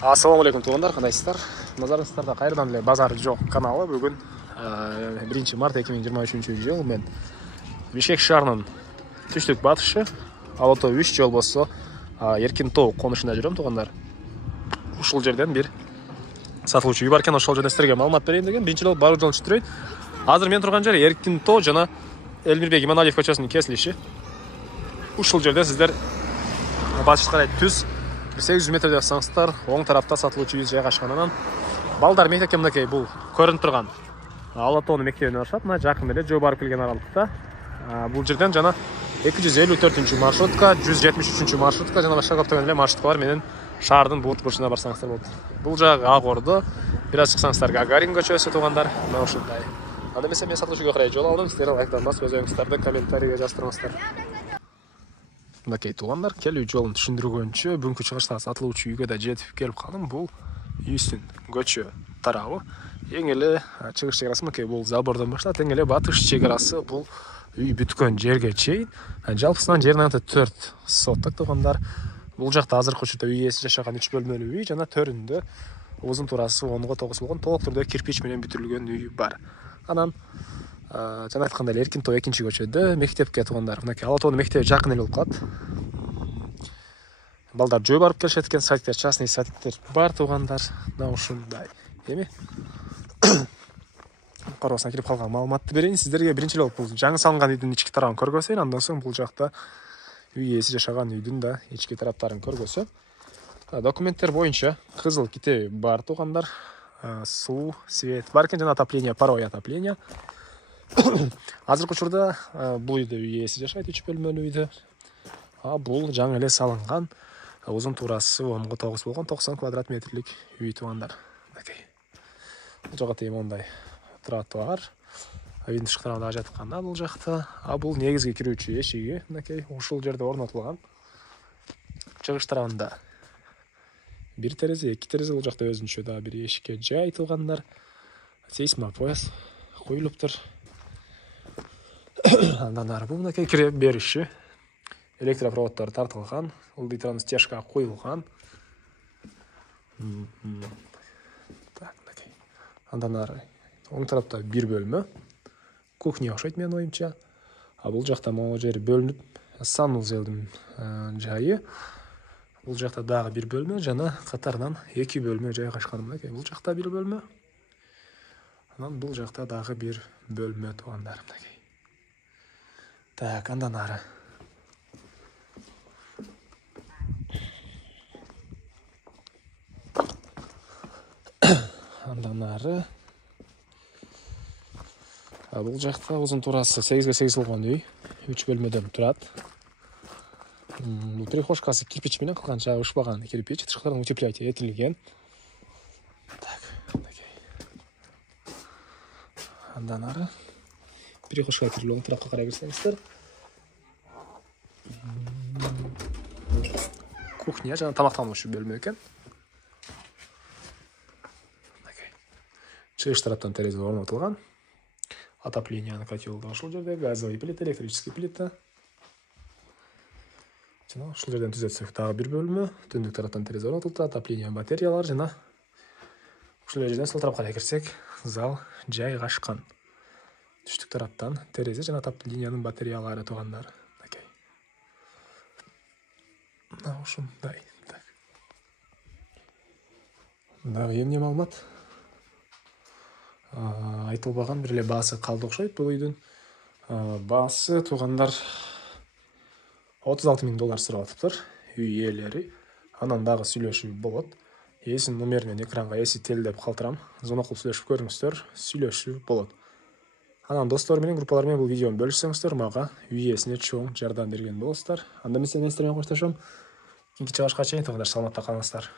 Ассаламу алейкум туугандар, кандайсыздар? Назарыңыздарда кайрадан эле Базар жок каналы. Бүгүн 1 март 2023 жыл мен Бишкек шаарынын түштүк батышы Алатоо 3 же болбосо Эркин Тоо конушунда жүрөм туугандар. Ушул жерден бир сатылуучу үй бар экен, ошол жерден силерге маалымат берейин деген. Биринчи жолу баруу жолун түштүрөйүн. Азыр мен турган жер Эркин Тоо жана Элмирбек Иманалиев көчөсүнүн кесилиши. Ушул жерде сиздер батышка карай түз 800 метрде бассаңыздар, оң тарапта сатылуучу үй жайгашкан. Анан балдар мектепке мынакей бул көрүнүп турган Алатоонун мектебине барышат. Мына жакын эле жөө барып келген аралыкта. Бул жерден жана 254 маршрутка, 173 маршрутка жана башка көптөгөн эле маршруткалар менен шаардын буут бурчуна барсаңыздар болот. Бул жагы Ак Ордо, бир аз чыксаңыздар Гагарин көчөсү туугандар. Мына ушундай. Анда эмесе мен сатылуучуга карай жол алдым. Сиздер лайктан басып, өз оюңуздарды комментарийге жаздырыңыздар. Мынакей туугандар, келүү жолун түшүндүргөнчө бүгүнкү чыгышта сатылуучу үйгө да жетип келип калдым. Бул үйүстүн көчө тарабы. Эң эле чыгыш чек арасы мынакей бул забордон баштап, эң эле батыш чек арасы бул үй бүткөн жерге чейин. Жалпысынан жеринин аты 4 соттук туугандар. Бул жакта азыркы учурда үй ээси жашаган 3 бөлмөлүү үй жана төрүндө узун турасы 10го 9 болгон толук түрдө кирпич менен бүтүрүлгөн үй бар. Анан жана айткандай эле Эркин Тоо 2-көчөдө мектепке туугандар. Мынакей Алатоонун мектеби жакын эле болуп калат. Балдар жөө барып келишет экен, садиктер, частный садиктер бар туугандар. Мына ушундай. Эми коросуна кирип калган маалыматты берейин сиздерге. Биринчи жолу бул жаңы салынган үйдүн ички тарабын көргөзөйүн, андан соң бул жакта үй ээси жашаган үйдүн да ички тараптарын көргөзөм. Документтер боюнча кызыл китеби бар туугандар. Суу, свет бар экен жана отопление, паровое отопление. Азыркы учурда бул үйдө үй ээси жашайт, 3 бөлмөлүү үйдө. Бул жаңы эле салынган, узун турасы 10го 9 болгон 90 квадрат метрлик үй туугандар. Мынакей. Бул жакта тең мондай тротуар. Үйдүн тышкы тарабында жаткан бул жакта. Бул негизги кирүүчү эшиги. Мынакей ушул жерде орнотулган. Чыгыш тарабында бир терезе, 2 терезе, бул жакта өзүнчө да бир эшикке жай туугандар. Сейсмопояс коюлуптур. Андан ары бул мынакей кире бериши. Электропроводдор тартылган, ылдыйтын стяжка коюлган. Так, мынакей. Андан ары оң тарапта бир бөлмө. Кухня окшойт менин оюмча. Бул жакта могу жер бөлүнүп, санузелдин жайы. Бул жакта дагы бир бөлмө жана катарынан 2 бөлмө жайгашкан. Мынакей бул жакта бир бөлмө. Анан бул жакта дагы бир бөлмө туугандар. Мынакей. Так, андан ары бул жакта узун турасы 8ге 8 болгон үй, 3 бөлмөдөн турат. Прихожкасы кирпич менен кылган, жагы ушпаган кирпич, тышкарыдан утеплять этилген. Так, мынакей. Андан ары прихожкага кирип оң тарапка карай берсеңиздер. Кухня жана тамактануучу бөлмө экен. Чыгыш тараптан терезе орнотулган. Отоплениянын котелу да ушул жерде, газовый плита, электрический плита. Жана ушул жерден түзөтсөк дагы бир бөлмө, түндүк тараптан терезе орнотулду, отопление, батареялар жана ушул жерден сол тарапка карай кирсек, зал жайгашкан. Түштүк тараптан терезе жана отоплениянын батареялары туугандар. Мынакей. Мына ушундай. Так. Дагы эмне маалымат? Айтылбаган бир эле баасы калды окшойт бул үйдүн. Баасы туугандар $36,000 сурап атыптыр үй ээлери. Анан дагы сүйлөшүү болот. Ээсинин номеринен экранга ээси телдеп калтырам. Звонок кылып сүйлөшүп көрүңүздөр, сүйлөшүү болот. Анан достор менен, группалар менен бул видеону бөлүшсөңүздөр, мага үй ээсине чоң жардам берген болосуздар. Анда мен сиздермен коштошом. Кийинки чыгышка чейин туугандар, саламатта калыңыздар.